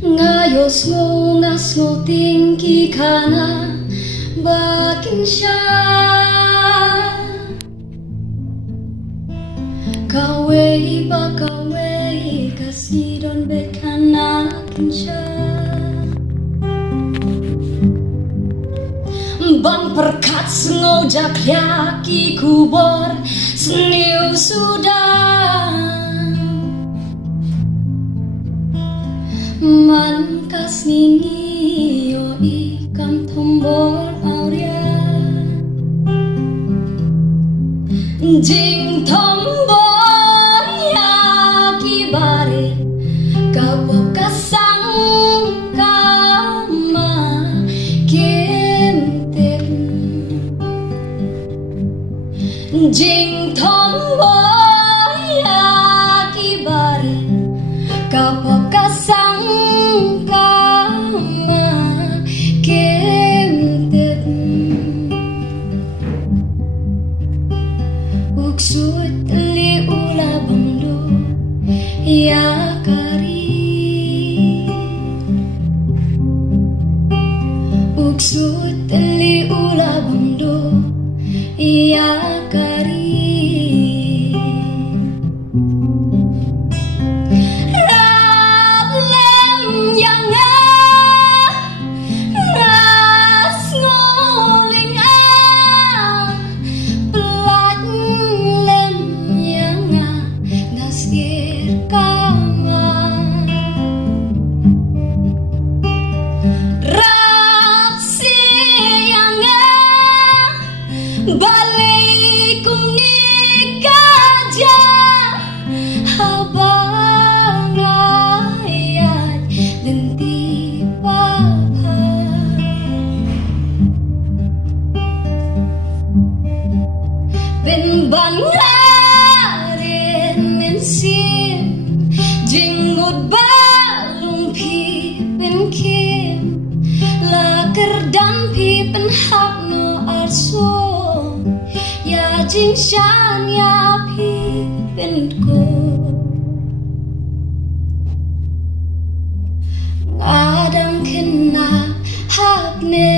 Ngayos ngas mo tingki kana bakin siya kaway ba kaway kasidon bekanakin siya bang perkat ngojak yaki kubor seniu sudah man kas nini yo ikam tombor auria jing tombor ya kibare kau kasang kama kenten jing tombor ya kibare kau kasang uksut li ula bangdo ya kari uksut li ula bangdo ya kari balik kumnikaja habang ayat denti papa ben bangarin mensin jenggot balung pipen kim laker dan pipen hapno arso ya jinshan ya pipinko ngadang kena hakne